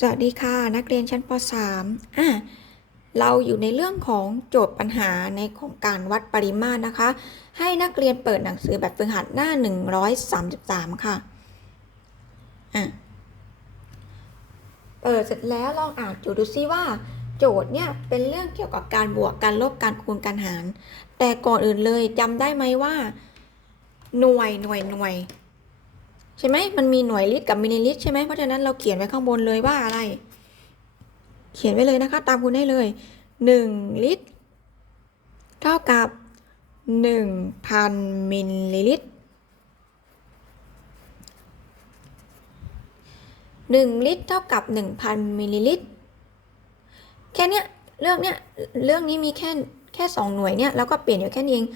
สวัสดีค่ะ นักเรียนชั้นป .3 อะเราอยู่ในเรื่องของโจทย์ปัญหาในของการวัดปริมาตรนะคะ ให้นักเรียนเปิดหนังสือแบบฝึกหัดหน้า 133 ค่ะอะ เปิดเสร็จแล้วลองอ่านโจทย์ดูซิว่า โจทย์เนี่ยเป็นเรื่องเกี่ยวกับการบวกการลบการคูณการหาร แต่ก่อนอื่นเลยจำได้ไหมว่า หน่วยหน่วยหน่วย ใช่ไหมมันมีหน่วยลิตรกับมิลลิลิตรใช่ไหมเพราะฉะนั้นเราเขียนไว้ข้างบนเลยว่าอะไร เขียนไว้เลยนะคะ ตามคุณได้เลยหนึ่งลิตร เท่ากับหนึ่งพันมิลลิลิตรหนึ่งลิตรเท่ากับหนึ่งพันมิลลิลิตรแค่เนี้ยเรื่องเนี้ยเรื่องนี้มีแค่แค่สองหน่วยเนี่ยแล้วก็เปลี่ยนอยู่แค่นี้เอง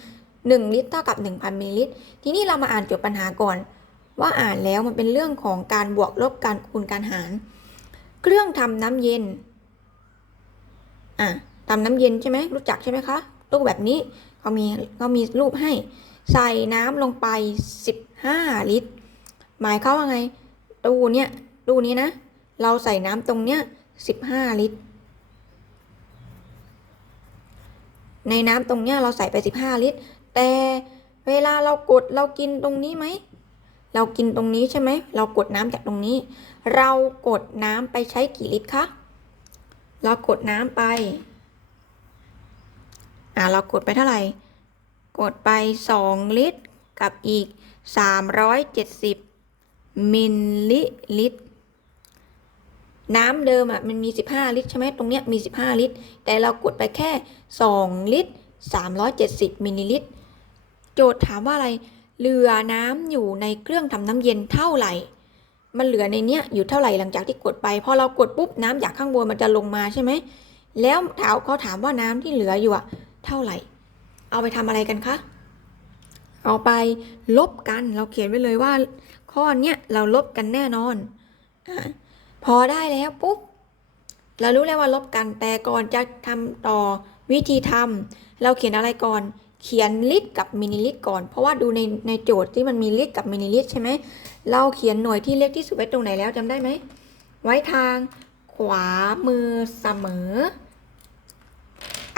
หนึ่งลิตรเท่ากับหนึ่งพันมิลลิลิตรทีนี้เรามาอ่านโจทย์ปัญหาก่อน ว่าอ่านแล้วมันเป็นเรื่องของการบวกลบการคูณการหาร เครื่องทำน้ำเย็นอะทำน้ำเย็นใช่ไหมรู้จักใช่ไหมคะรูปแบบนี้เขามีเขามีรูปให้ ใส่น้ำลงไป 15 ลิตร หมายเขาว่าไงตู้เนี้ยตู้นี้นะ เราใส่น้ำตรงเนี้ย 15 ลิตร ในน้ำตรงเนี้ยเราใส่ไป 15 ลิตร แต่เวลาเรากดเรากินตรงนี้ไหม เรากินตรงนี้ใช่ไหม เรากดน้ำจากตรงนี้ เรากดน้ำไปใช้กี่ลิตรคะ เรากดน้ำไป อ่าเรากดไปเท่าไหร่ กดไป 2 ลิตรกับอีก 370 มิลลิลิตร น้ำเดิมอะมันมี 15 ลิตรใช่ไหมตรงเนี้ยมี 15 ลิตร แต่เรากดไปแค่ 2 ลิตร 370 มิลลิลิตร โจทย์ถามว่าอะไร เหลือน้ำอยู่ในเครื่องทำน้ำเย็นเท่าไหร่ มันเหลือในเนี้ยอยู่เท่าไหร่หลังจากที่กดไป พอเรากดปุ๊บน้ำจากข้างบนมันจะลงมาใช่ไหม แล้วถามเขาถามว่าน้ำที่เหลืออยู่อะเท่าไหร่ เอาไปทำอะไรกันคะ เอาไปลบกัน เราเขียนไว้เลยว่า ข้อเนี้ยเราลบกันแน่นอนอพอได้แล้วปุ๊บ เรารู้แล้วว่าลบกัน แต่ก่อนจะทำต่อวิธีทำเราเขียนอะไรก่อน เขียนลิตรกับมิลลิลิตรก่อน เพราะว่าดูในในโจทย์ที่มันมีลิตรกับมิลลิลิตรใช่ไหมเราเขียนหน่วยที่เล็กที่สุดไว้ตรงไหนแล้วจำได้ไหม ไว้ทางขวามือเสมอ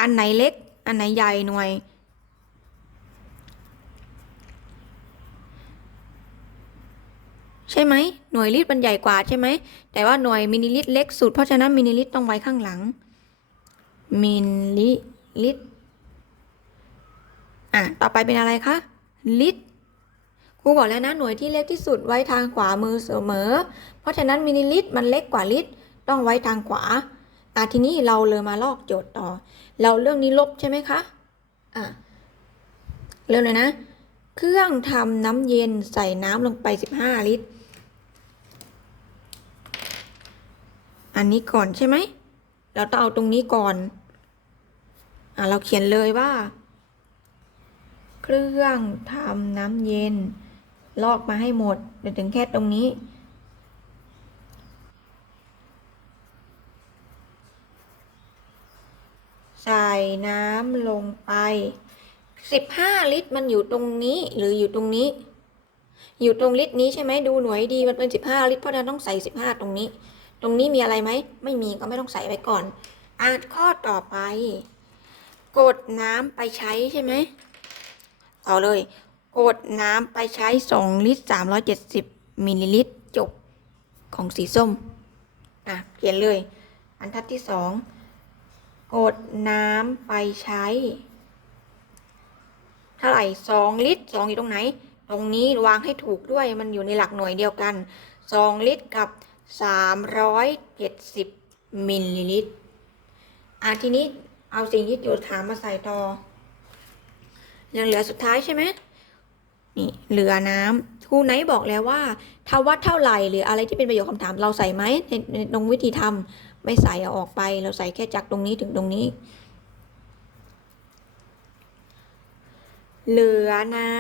อันไหนเล็ก อันไหนใหญ่หน่วย ใช่ไหมหน่วยลิตรมันใหญ่กว่าใช่ไหม แต่ว่าหน่วยมิลลิลิตรเล็กสุด เพราะฉะนั้นมิลลิลิตรต้องไว้ข้างหลัง มิลลิลิตร อะต่อไปเป็นอะไรคะลิตรครูบอกแล้วนะหน่วยที่เล็กที่สุดไว้ทางขวามือเสมอ เพราะฉะนั้นมิลลิลิตรมันเล็กกว่าลิตรต้องไว้ทางขวาอะทีนี้เราเลยมาลอกโจทย์ต่อ เราเรื่องนี้ลบใช่ไหมคะอะเริ่มเลยนะ เครื่องทำน้ำเย็นใส่น้ำลงไป 15 ลิตร อันนี้ก่อนใช่ไหม เราต้องเอาตรงนี้ก่อน อะเราเขียนเลยว่า เครื่องทำน้ำเย็น ลอกมาให้หมดเดี๋ยวถึงแค่ตรงนี้ ใส่น้ำลงไป15ลิตรมันอยู่ตรงนี้หรืออยู่ตรงนี้ อยู่ตรงลิตรนี้ใช่ไหมดูหน่วยดีมันเป็น15ลิตรเพราะนั้นต้องใส่15ตรงนี้ ตรงนี้มีอะไรไหมไม่มีก็ไม่ต้องใส่ไว้ก่อนอ่านข้อต่อไป กดน้ำไปใช้ใช่ไหม ต่อเลยกดน้ำไปใช้ 2 ลิตร 370มิลลิลิตรจบของสีส้ม อะ เขียนเลย อันทัดที่สองกดน้ำไปใช้ เท่าไหร่ 2 ลิตร 2 อยู่ตรงไหน ตรงนี้วางให้ถูกด้วยมันอยู่ในหลักหน่วยเดียวกัน 2 ลิตรกับ 370มิลลิลิตรอะทีนี้เอาสิ่งที่โจทย์ถามมาใส่ต่อ ยังเหลือสุดท้ายใช่ไหมนี่เหลือน้ำครูไหนบอกแล้วว่า ถ้าวัดเท่าไหร่หรืออะไรที่เป็นประโยคคำถามเราใส่ไหมในในตรงวิธีทำไม่ใส่เอาออกไป เราใส่แค่จากตรงนี้ถึงตรงนี้ เหลือน้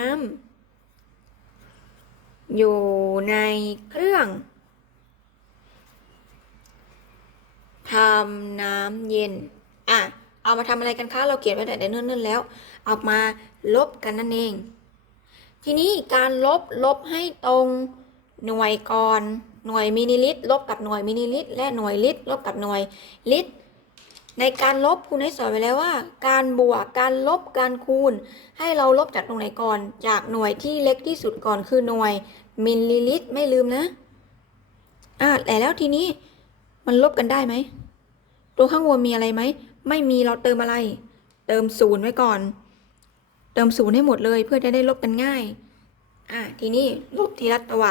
ำอยู่ในเครื่องทำน้ำเย็น อะ เอามาทำอะไรกันคะเราเขียนไว้แต่เนิ่นๆแล้ว เอามาลบกันนั่นเอง ทีนี้การลบลบให้ตรงหน่วยก่อนหน่วยมิลลิลิตรลบกับหน่วยมิลลิลิตรและหน่วยลิตรลบกับหน่วยลิตรในการลบครูได้สอนไว้แล้วว่า การบวกการลบการคูณ ให้เราลบจากตรงไหนก่อน จากหน่วยที่เล็กที่สุดก่อนคือหน่วยมิลลิลิตรไม่ลืมนะอ่าแต่แล้วทีนี้มันลบกันได้ไหมตัวข้างบนมีอะไรไหม ไม่มีเราเติมอะไร เติมศูนย์ไว้ก่อน เติมศูนย์ให้หมดเลยเพื่อจะได้ลบกันง่าย อะทีนี้ลบทีละตัว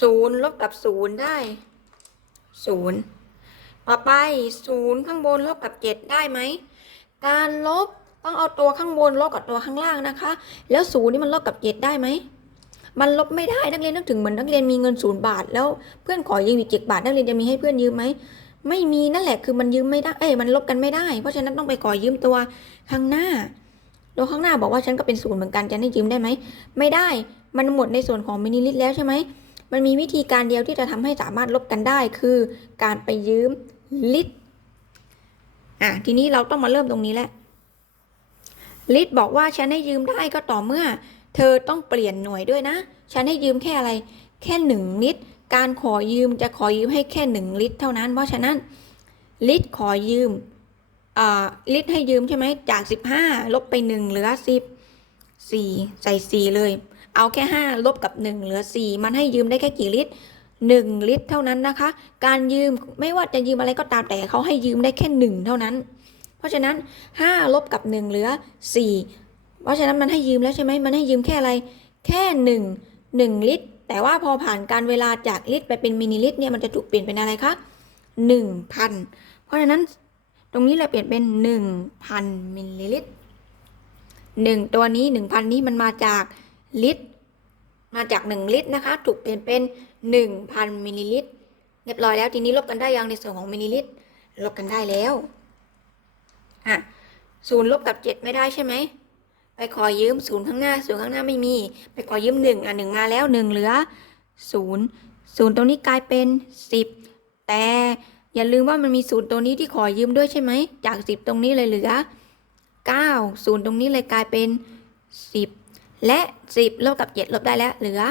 ศูนย์ลบกับศูนย์ได้ศูนย์ต่อไปศูนย์ข้างบนลบกับเจ็ดได้ไหม การลบต้องเอาตัวข้างบนลบกับตัวข้างล่างนะคะ แล้วศูนย์นี่มันลบกับเจ็ดได้ไหมมันลบไม่ได้นักเรียนนึกถึงเหมือนนักเรียนมีเงินศูนย์บาท แล้วเพื่อนขอยืมอีกเจ็ดบาทนักเรียนจะมีให้เพื่อนยืมไหม ไม่มีนั่นแหละคือมันยืมไม่ได้ เอ้ยมันลบกันไม่ได้ เพราะฉะนั้นต้องไปขอยืมตัวข้างหน้าตัวข้างหน้าบอกว่าฉันก็เป็นศูนย์เหมือนกันจะให้ยืมได้ไหม ไม่ได้ มันหมดในส่วนของมิลลิลิตรแล้วใช่ไหม มันมีวิธีการเดียวที่จะทำให้สามารถลบกันได้คือการไปยืมลิตรอะทีนี้เราต้องมาเริ่มตรงนี้แหละ ลิตรบอกว่าฉันให้ยืมได้ก็ต่อเมื่อ เธอต้องเปลี่ยนหน่วยด้วยนะ ฉันให้ยืมแค่อะไร แค่หนึ่งลิตร การขอยืมจะขอยืมให้แค่หนึ่งลิตร เท่านั้น เพราะฉะนั้น ลิตรขอยืมลิตรให้ยืมใช่ไหมจากสิบห้าลบไปหนึ่งเหลือสิบสี่ใส่สี่เลย เอาแค่ห้าลบกับหนึ่งเหลือสี่มันให้ยืมได้แค่กี่ลิตรหนึ่งลิตรเท่านั้นนะคะ การยืมไม่ว่าจะยืมอะไรก็ตามแต่เขาให้ยืมได้แค่หนึ่งเท่านั้น เพราะฉะนั้นห้าลบกับหนึ่งเหลือสี่เพราะฉะนั้นมันให้ยืมแล้วใช่ไหมมันให้ยืมแค่อะไร แค่หนึ่งหนึ่งลิตร แต่ว่าพอผ่านการเวลาจากลิตรไปเป็นมิลลิลิตรเนี่ยมันจะถูกเปลี่ยนเป็นอะไรคะหนึ่งพันเพราะฉะนั้นตรงนี้เราเปลี่ยนเป็นหนึ่งพันมิลลิลิตรหนึ่งตัวนี้หนึ่งพันนี้มันมาจากลิตร มาจากหนึ่งลิตรนะคะ ถูกเปลี่ยนเป็นหนึ่งพันมิลลิลิตรเรียบร้อยแล้วทีนี้ลบกันได้ยังในส่วนของมิลลิลิตรลบกันได้แล้วอะศูนย์ลบกับเจ็ดไม่ได้ใช่ไหม ไปขอยืมศูนย์ข้างหน้าศูนย์ข้างหน้าไม่มี ไปขอยืมหนึ่งอะหนึ่งมาแล้วหนึ่งเหลือศูนย์ศูนย์ตรงนี้กลายเป็นสิบแต่อย่าลืมว่ามันมีศูนย์ตัวนี้ที่ขอยืมด้วยใช่ไหมจากสิบตรงนี้เลยเหลือเก้าศูนย์ตรงนี้เลยกลายเป็นสิบและสิบลบกับเจ็ดลบได้แล้วเหลือ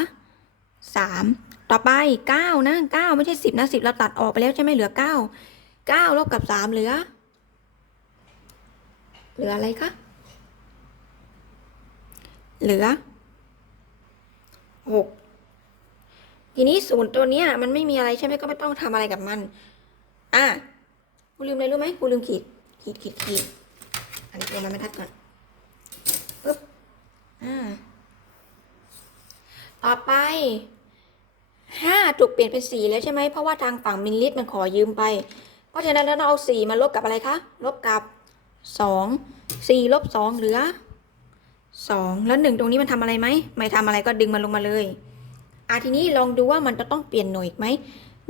สามต่อไปเก้านะเก้าไม่ใช่สิบนะสิบเราตัดออกไปแล้วใช่ไหมเหลือเก้าเก้าลบกับสามเหลือ เหลืออะไรคะ เหลือหกทีนี้ศูนย์ตัวเนี้ยมันไม่มีอะไรใช่ไหมก็ไม่ต้องทำอะไรกับมัน อะกูลืมอะไรรู้ไหมกูลืมขีด ขีดขีดขีดอันนี้ตัวมันไม่ทัดก่อนปึ๊บอ่าต่อไปห้าถูกเปลี่ยนเป็นสี่แล้วใช่ไหมเพราะว่าทางฝั่งมิลลิลิตรมันขอยืมไป เพราะฉะนั้นแล้วเราเอาสี่มาลบกับอะไรคะ ลบกับสองสี่ลบสองเหลือ สองแล้วหนึ่งตรงนี้มันทำอะไรไหมไม่ทำอะไรก็ดึงมันลงมาเลยอะทีนี้ลองดูว่ามันจะต้องเปลี่ยนหน่วยอีกไหม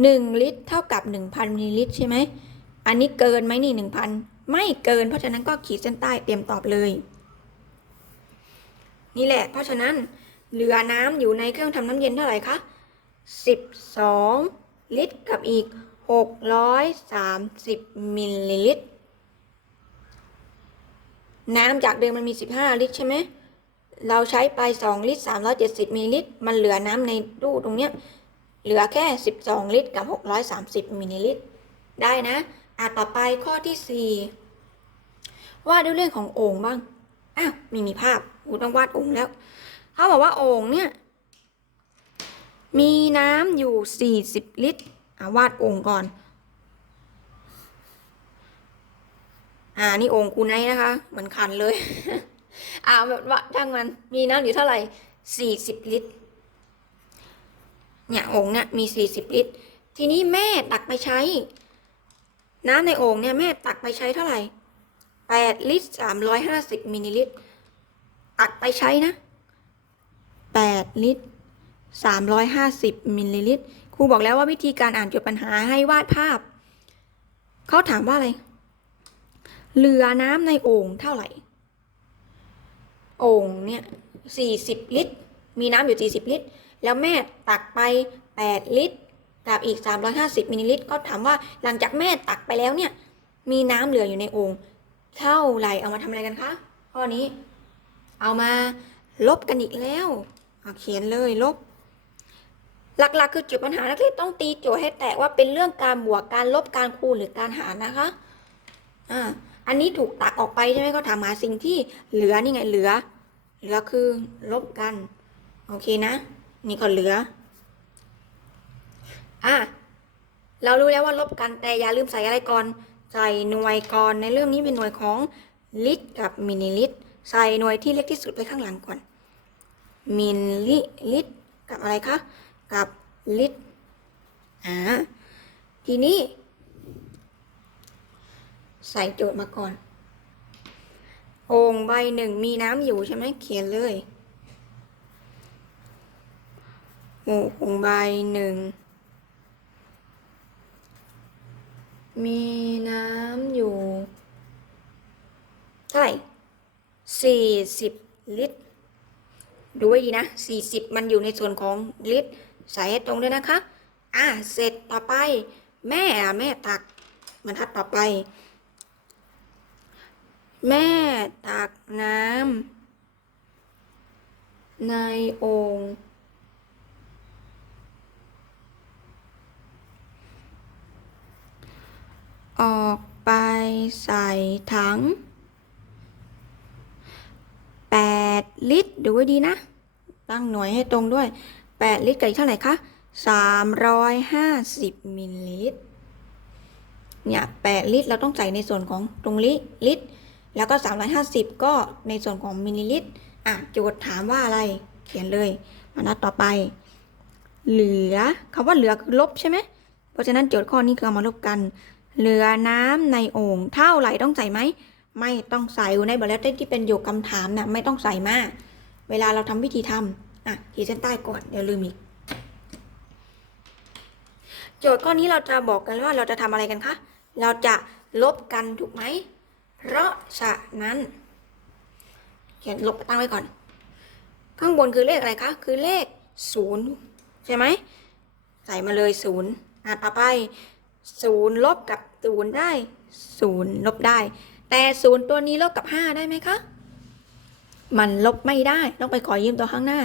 หนึ่งลิตรเท่ากับหนึ่งพันมิลลิลิตรใช่ไหมอันนี้เกินไหมนี่หนึ่งพันไม่เกิน เพราะฉะนั้นก็ขีดเส้นใต้เตรียมตอบเลย นี่แหละ เพราะฉะนั้นเหลือน้ำอยู่ในเครื่องทำน้ำเย็นเท่าไหร่คะสิบสองลิตรกับอีกหกร้อยสามสิบมิลลิลิตรน้ำจากเดิมมันมี 15 ลิตรใช่ไหม เราใช้ไป 2 ลิตร 370มิลลิลิตร มันเหลือน้ำในตู้ตรงเนี้ย เหลือแค่ 12 ลิตรกับ 630มิลลิลิตร ได้นะ อะต่อไปข้อที่ 4วาด้วยเรื่องของโอ่งบ้าง อ้าวมีมีภาพกูต้องวาดโอ่งแล้ว เขาบอกว่าโอ่งเนี่ย มีน้ำอยู่ 40 ลิตร อะวาดโอ่งก่อน อ่านี่โอ่งคูไนนะคะ เหมือนคันเลย อ่าแบบว่าช่างมันมีน้ำอยู่เท่าไหร่สี่สิบลิตร เนี่ยโอ่งเนี่ยมีสี่สิบลิตร ทีนี้แม่ตักไปใช้ น้ำในโอ่งเนี่ยแม่ตักไปใช้เท่าไหร่แปดลิตรสามร้อยห้าสิบมิลลิลิตร ตักไปใช้นะแปดลิตรสามร้อยห้าสิบมิลลิลิตรครูบอกแล้วว่าวิธีการอ่านโจทย์ปัญหาให้วาดภาพ เขาถามว่าอะไร เหลือน้ำในโอ่งเท่าไหร่ โอ่งเนี่ยสี่สิบลิตร มีน้ำอยู่สี่สิบลิตร แล้วแม่ตักไปแปดลิตร กับอีกสามร้อยห้าสิบมิลลิลิตร ก็ถามว่าหลังจากแม่ตักไปแล้วเนี่ย มีน้ำเหลืออยู่ในโอ่งเท่าไหร่เอามาทำอะไรกันคะข้อนี้ เอามาลบกันอีกแล้วเอาเขียนเลยลบ หลักๆ คือจุดปัญหานักเรียนต้องตีโจทย์ให้แตกว่าเป็นเรื่องการบวกการลบการคูณหรือการหารนะคะ อ่า อันนี้ถูกตัดออกไปใช่ไหมเขาถามหาสิ่งที่เหลือนี่ไงเหลือ เหลือคือลบกัน โอเคนะ นี่ก็เหลือ อะ เรารู้แล้วว่าลบกันแต่อย่าลืมใส่อะไรก่อน ใส่หน่วยก่อนในเรื่องนี้เป็นหน่วยของลิตรกับมิลลิลิตร ใส่หน่วยที่เล็กที่สุดไปข้างหลังก่อน มิลลิลิตรกับอะไรคะ กับลิตร อ่า ทีนี้ ใส่โจทย์มาก่อน โอ่งใบหนึ่งมีน้ำอยู่ใช่ไหมเขียนเลยโอ่งใบหนึ่งมีน้ำอยู่เท่าไหร่สี่สิบลิตร ดูไว้ดีนะสี่สิบมันอยู่ในส่วนของลิตร ใส่ให้ตรงด้วยนะคะ อะ เสร็จต่อไป แม่แม่ตักบรรทัดต่อไป แม่ตักน้ำในโอ่งออกไปใส่ถัง 8 ลิตร ดูไว้ดีนะ ตั้งหน่วยให้ตรงด้วย 8 ลิตรกับอีกเท่าไหร่คะ 350 มิลลิลิตร เนี่ย 8 ลิตร เราต้องใส่ในส่วนของตรงลิลิตร แล้วก็ 350 ก็ในส่วนของมิลลิลิตรอะโจทย์ถามว่าอะไรเขียนเลยมานัดต่อไป เหลือคำว่าเหลือคือลบใช่ไหมเพราะฉะนั้นโจทย์ข้อนี้คือเอามาลบกัน เหลือน้ำในโอ่งเท่าไหร่ต้องใส่ไหมไม่ต้องใส่ในบทแล้วที่เป็นโยกคำถามนะไม่ต้องใส่มาก เวลาเราทำวิธีทำอะขีดเส้นใต้ก่อนเดี๋ยวลืมอีกโจทย์ข้อนี้เราจะบอกกันว่าเราจะทำอะไรกันคะ เราจะลบกันถูกไหม เพราะฉะนั้น เขียนลบตั้งไว้ก่อน ข้างบนคือเลขอะไรคะ คือเลขศูนย์ใช่ไหม ใส่มาเลยศูนย์อะต่อไปศูนย์ลบกับศูนย์ได้ศูนย์ลบได้ แต่ศูนย์ตัวนี้ลบกับห้าได้ไหมคะ มันลบไม่ได้ต้องไปขอยืมตัวข้างหน้า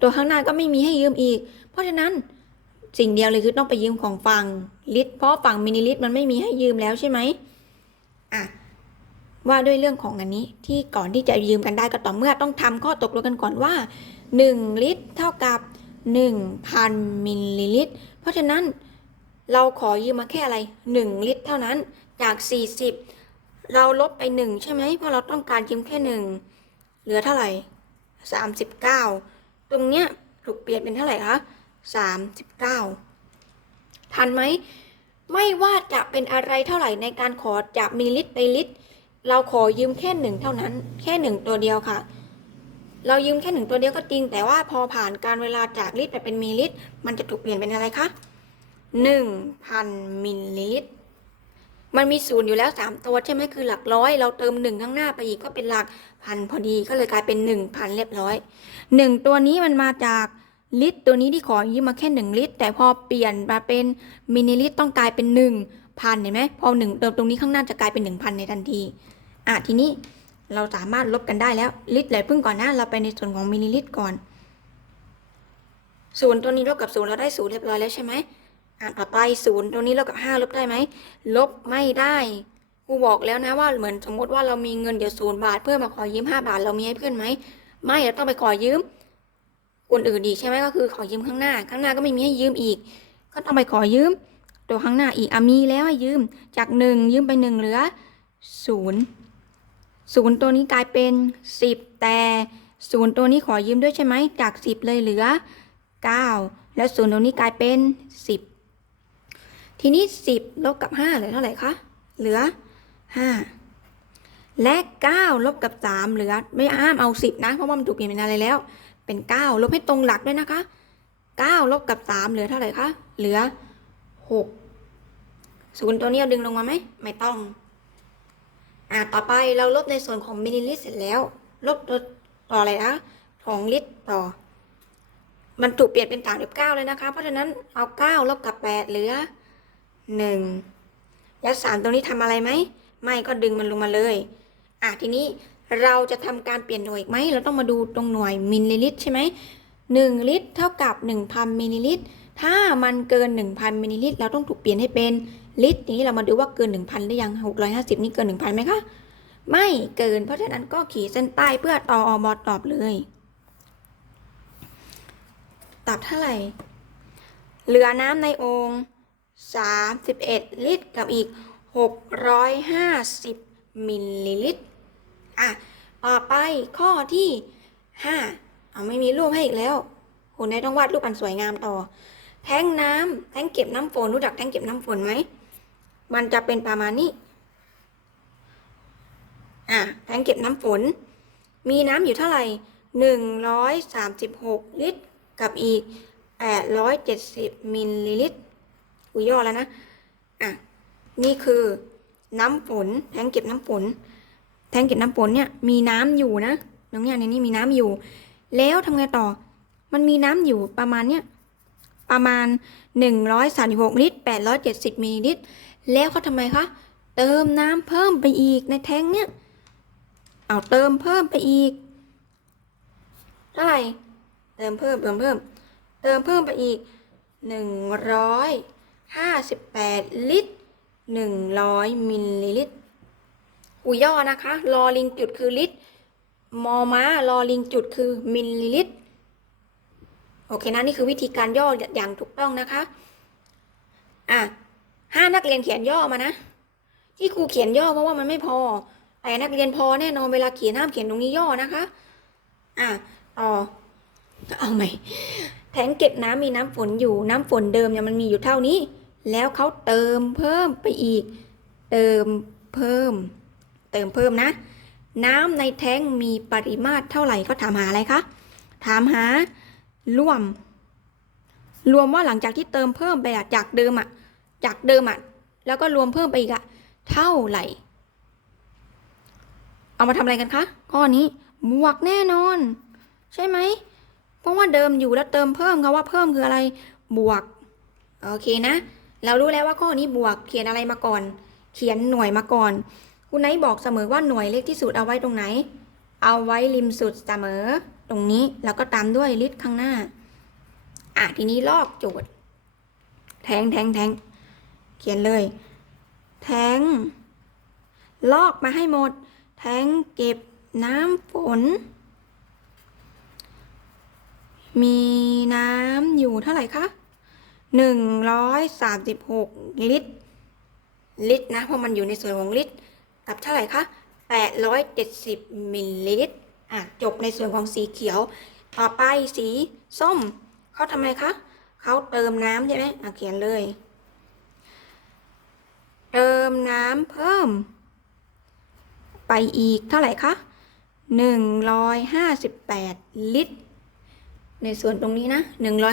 ตัวข้างหน้าก็ไม่มีให้ยืมอีก เพราะฉะนั้นสิ่งเดียวเลยคือต้องไปยืมของฝั่งลิตรเพราะฝั่งมิลลิลิตรมันไม่มีให้ยืมแล้วใช่ไหมอะ ว่าด้วยเรื่องของอันนี้ที่ก่อนที่จะยืมกันได้ก็ต่อเมื่อต้องทำข้อตกลงกันก่อนว่า 1 ลิตรเท่ากับ 1,000 มิลลิลิตร เพราะฉะนั้นเราขอยืมมาแค่อะไร 1 ลิตรเท่านั้นจาก 40 เราลบไป 1 ใช่ไหมเพราะเราต้องการยืมแค่ 1 เหลือเท่าไหร่ 39 ตรงเนี้ยถูกเปลี่ยนเป็นเท่าไหร่คะ39 ทันไหมไม่ว่าจะเป็นอะไรเท่าไหร่ในการขอจากมิลลิลิตรไปลิตร เราขอยืมแค่หนึ่งเท่านั้น แค่หนึ่งตัวเดียวค่ะ เรายืมแค่หนึ่งตัวเดียวก็จริง แต่ว่าพอผ่านการเวลาจากลิตรไปเป็นมิลลิลิตร มันจะถูกเปลี่ยนเป็นอะไรคะหนึ่งพันมิลลิลิตร มันมีศูนย์อยู่แล้วสามตัวใช่ไหมคือหลักร้อย เราเติมหนึ่งข้างหน้าไปอีกก็เป็นหลักพันพอดีก็เลยกลายเป็นหนึ่งพันเรียบร้อยหนึ่งตัวนี้มันมาจากลิตร ตัวนี้ที่ขอยืมมาแค่หนึ่งลิตร แต่พอเปลี่ยนมาเป็นมิลลิลิตรต้องกลายเป็นหนึ่งพันเห็นไหมพอหนึ่งเติมตรงนี้ข้างหน้าจะกลายเป็นหนึ่งพันในทันที อะทีนี้เราสามารถลบกันได้แล้ว ลิตรเลยพิ่งก่อนนะ เราไปในส่วนของมิลลิลิตรก่อนศูนย์ตัวนี้ลบกับศูนย์เราได้ศูนย์เรียบร้อยแล้วใช่ไหมอะต่อไปศูนย์ตัวนี้ลบกับห้าลบได้ไหม ลบไม่ได้ครูบอกแล้วนะว่าเหมือนสมมติว่าเรามีเงินเดี๋ยวศูนย์บาท เพื่อมาขอยืมห้าบาทเรามีให้เพื่อนไหม ไม่เราต้องไปขอยืมคนอื่นอีใช่ไหมก็คือขอยืมข้างหน้า ข้างหน้าก็ไม่มีให้ยืมอีก ก็ต้องไปขอยืม ตัวข้างหน้าอีกอะมีแล้วให้ยืม จากหนึ่งยืมไปหนึ่งเหลือศูนย์ ศูนย์ตัวนี้กลายเป็นสิบแต่ศูนย์ตัวนี้ขอยืมด้วยใช่ไหมจากสิบเลยเหลือเก้าแล้วศูนย์ตัวนี้กลายเป็นสิบทีนี้สิบลบกับห้าเหลือเท่าไหร่คะเหลือห้าและเก้าลบกับสามเหลือไม่ห้ามเอาสิบนะ เพราะว่ามันถูกเปลี่ยนเป็นอะไรแล้ว เป็นเก้าลบให้ตรงหลักด้วยนะคะเก้าลบกับสามเหลือเท่าไหร่คะเหลือหกศูนย์ตัวนี้เอาดึงลงมาไหมไม่ต้อง อะต่อไปเราลบในส่วนของมิลลิลิตรเสร็จแล้ว ลบต่ออะไรนะของลิตรต่อ มันถูกเปลี่ยนเป็นต่างเก้าเลยนะคะ เพราะฉะนั้นเอาเก้าลบกับแปดเหลือหนึ่งแล้วสามตรงนี้ทำอะไรไหม ไม่ก็ดึงมันลงมาเลย อะทีนี้เราจะทำการเปลี่ยนหน่วยอีกไหม เราต้องมาดูตรงหน่วยมิลลิลิตรใช่ไหมหนึ่งลิตรเท่ากับหนึ่งพันมิลลิลิตร ถ้ามันเกิน 1,000 มิลลิลิตร เราต้องถูกเปลี่ยนให้เป็น ลิตรนี้เรามาดูว่าเกิน 1,000หรือยัง 650 นี่เกิน 1,000ไหมคะ ไม่เกิน เพราะฉะนั้นก็ขีดเส้นใต้เพื่อตออบอตอบเลยตอบเท่าไหร่ เหลือน้ำในโองค์31 ลิตร กับอีก 650 มิลลิลิตร อะ ต่อไปข้อที่ 5 เอาไม่มีรูปให้อีกแล้วคุณนายต้องวาดรูปอันสวยงามต่อ แท้งน้ำแท้งเก็บน้ำฝนรู้จักแท้งเก็บน้ำฝนไหม มันจะเป็นประมาณนี้ อะแทงเก็บน้ำฝน มีน้ำอยู่เท่าไหร่ 136 ลิตร กับอีก 870 มิลลิลิตรอุยย่อแล้วนะ อะ นี่คือน้ำฝน แทงเก็บน้ำฝน แทงเก็บน้ำฝนเนี่ยมีน้ำอยู่นะตรงเนี้ยในนี้มีน้ำอยู่ แล้วทำไงต่อ มันมีน้ำอยู่ประมาณเนี้ยประมาณ 136 ลิตร 870 มิลลิลิตร แล้วเขาทำไมคะ เติมน้ำเพิ่มไปอีกในแท้งเนี้ยเอาเติมเพิ่มไปอีก เท่าไหร่ เติมเพิ่มเติมเพิ่ม เติมเพิ่มไปอีก158ลิตร100มิลลิลิตรอุยย่อนะคะรอลิงจุดคือลิตร มอม้ารอลิงจุดคือมิลลิลิตร โอเคนะ นี่คือวิธีการย่ออย่างถูกต้องนะคะ อะ ห้ามนักเรียนเขียนย่อมานะ ที่ครูเขียนย่อเพราะว่ามันไม่พอ แต่นักเรียนพอแน่นอนเวลาเขียนห้ามเขียนตรงนี้ย่อนะคะ อะต่อเอาใหม่แทงเก็บน้ำมีน้ำฝนอยู่น้ำฝนเดิมเนี่ยมันมีอยู่เท่านี้ แล้วเขาเติมเพิ่มไปอีก เติมเพิ่ม เติมเพิ่มนะ น้ำในแท้งมีปริมาตรเท่าไหร่เขาถามหาอะไรคะถามหารวม รวมว่าหลังจากที่เติมเพิ่มไปอะจากเดิมอะ จากเดิมอะแล้วก็รวมเพิ่มไปอีกอะเท่าไหร่ เอามาทำอะไรกันคะข้อนี้บวกแน่นอน ใช่ไหมเพราะว่าเดิมอยู่แล้วเติมเพิ่มคำว่าเพิ่มคืออะไร บวก โอเคนะ เรารู้แล้วว่าข้อนี้บวกเขียนอะไรมาก่อน เขียนหน่วยมาก่อน คุณไนท์บอกเสมอว่าหน่วยเล็กที่สุดเอาไว้ตรงไหน เอาไว้ริมสุดเสมอ ตรงนี้แล้วก็ตามด้วยลิตรข้างหน้า อะทีนี้ลอกโจทย์ แทงแทงแทง เขียนเลย แทง ลอกมาให้หมด แทงเก็บน้ำฝน มีน้ำอยู่เท่าไหร่คะหนึ่งร้อยสามสิบหกลิตร ลิตรนะ เพราะมันอยู่ในส่วนของลิตร กับเท่าไหร่คะแปดร้อยเจ็ดสิบมิลลิลิตร อะ จบในส่วนของสีเขียว ต่อไปสีส้ม เขาทำไมคะ เขาเติมน้ำใช่ไหมอะเขียนเลย เติมน้ำเพิ่ม ไปอีกเท่าไหร่คะหนึ่งร้อยห้าสิบแปดลิตร ในส่วนตรงนี้นะ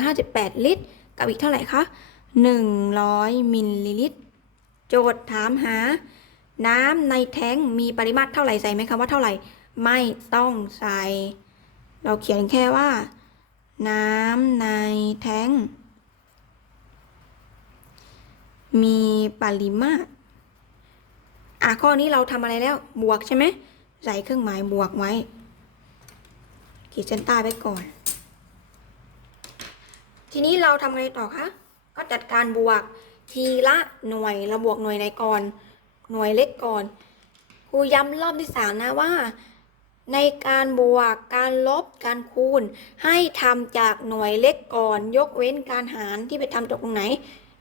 158 ลิตร กับอีกเท่าไหร่คะ 100 มิลลิลิตร โจทย์ถามหา น้ำในแท้งมีปริมาตรเท่าไหร่ใส่ไหมคะว่าเท่าไหร่ ไม่ต้องใส่ เราเขียนแค่ว่า น้ำในแท้ง มีปริมาตรอะข้อนี้เราทำอะไรแล้ว บวกใช่ไหมใส่เครื่องหมายบวกไว้ ขีดเส้นใต้ไว้ก่อน ทีนี้เราทำไงต่อคะ ก็จัดการบวกทีละหน่วยเราบวกหน่วยไหนก่อน หน่วยเล็กก่อนครูย้ำรอบที่สามนะว่า ในการบวกการลบการคูณ ให้ทำจากหน่วยเล็กก่อน ยกเว้นการหารที่ไปทำตรงไหน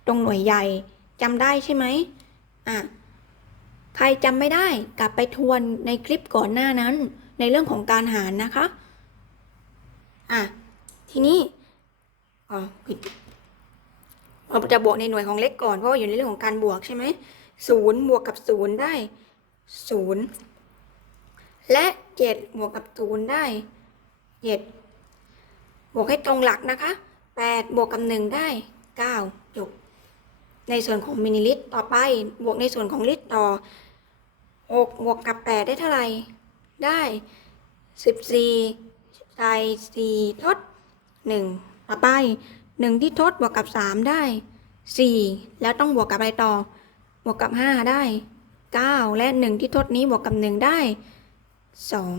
ตรงหน่วยใหญ่ จำได้ใช่ไหมอะใครจำไม่ได้กลับไปทวนในคลิปก่อนหน้านั้น ในเรื่องของการหารนะคะ อะ ทีนี้อ๋อผิดเราจะบวกในหน่วยของเล็กก่อนเพราะว่าอยู่ในเรื่องของการบวกใช่ไหมศูนย์บวกกับศูนย์ได้ศูนย์และเจ็ดบวกกับศูนย์ได้เจ็ดบวกให้ตรงหลักนะคะแปดบวกกับหนึ่งได้เก้าจบ ในส่วนของมิลลิลิตรต่อไป บวกในส่วนของลิตรต่อหกบวกกับแปดได้เท่าไหร่ ได้สิบสี่ใส่สี่ทดหนึ่งต่อไปหนึ่งที่ทดบวกกับสามได้สี่แล้วต้องบวกกับอะไรต่อ บวกกับห้าได้เก้าและหนึ่งที่ทดนี้บวกกับหนึ่งได้สอง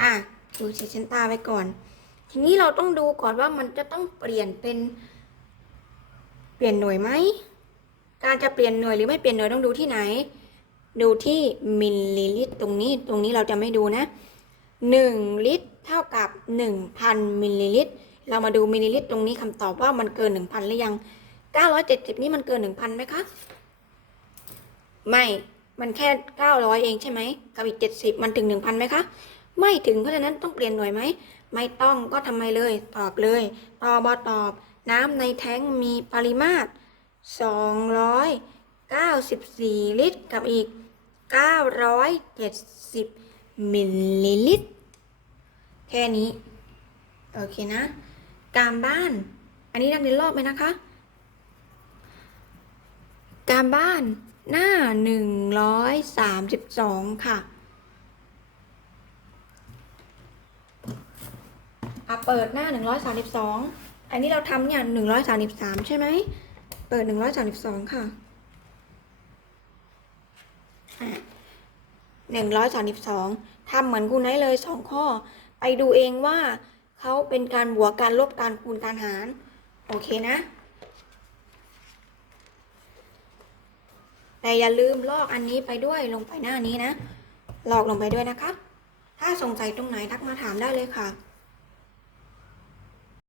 อะดูเซชันตาไว้ก่อน ทีนี้เราต้องดูก่อนว่ามันจะต้องเปลี่ยนเป็น เปลี่ยนหน่วยไหม การจะเปลี่ยนหน่วยหรือไม่เปลี่ยนหน่วยต้องดูที่ไหน ดูที่มิลลิลิตรตรงนี้ ตรงนี้เราจะไม่ดูนะ 1 ลิตรเท่ากับ 1,000 มิลลิลิตร เรามาดูมิลลิลิตรตรงนี้คำตอบว่ามันเกิน 1,000 หรือยัง 970 นี่มันเกิน 1,000ไหมคะ ไม่ มันแค่ 900 เองใช่ไหมกับอีก 70 มันถึง 1,000ไหมคะ ไม่ถึง เพราะฉะนั้นต้องเปลี่ยนหน่วยไหม ไม่ต้องก็ทำไมเลย ตอบเลย ตอบบอตอบ น้ำในแท้งมีปริมาตร 294 ลิตรกับอีก 970 มิลลิลิตร แค่นี้ โอเคนะ การบ้าน อันนี้นักเรียนลอกไหมนะคะ การบ้านหน้า 132 ค่ะอะเปิดหน้า 132 อันนี้เราทำเนี่ย133ใช่ไหม เปิด132ค่ะหนึ่งร้อะ132ทำเหมือนครูไนท์เลย2ข้อ ไปดูเองว่าเขาเป็นการบวกการลบการคูณการหาร โอเคนะ แต่อย่าลืมลอกอันนี้ไปด้วยลงไปหน้านี้นะ ลอกลงไปด้วยนะคะ ถ้าสงสัยตรงไหนทักมาถามได้เลยค่ะ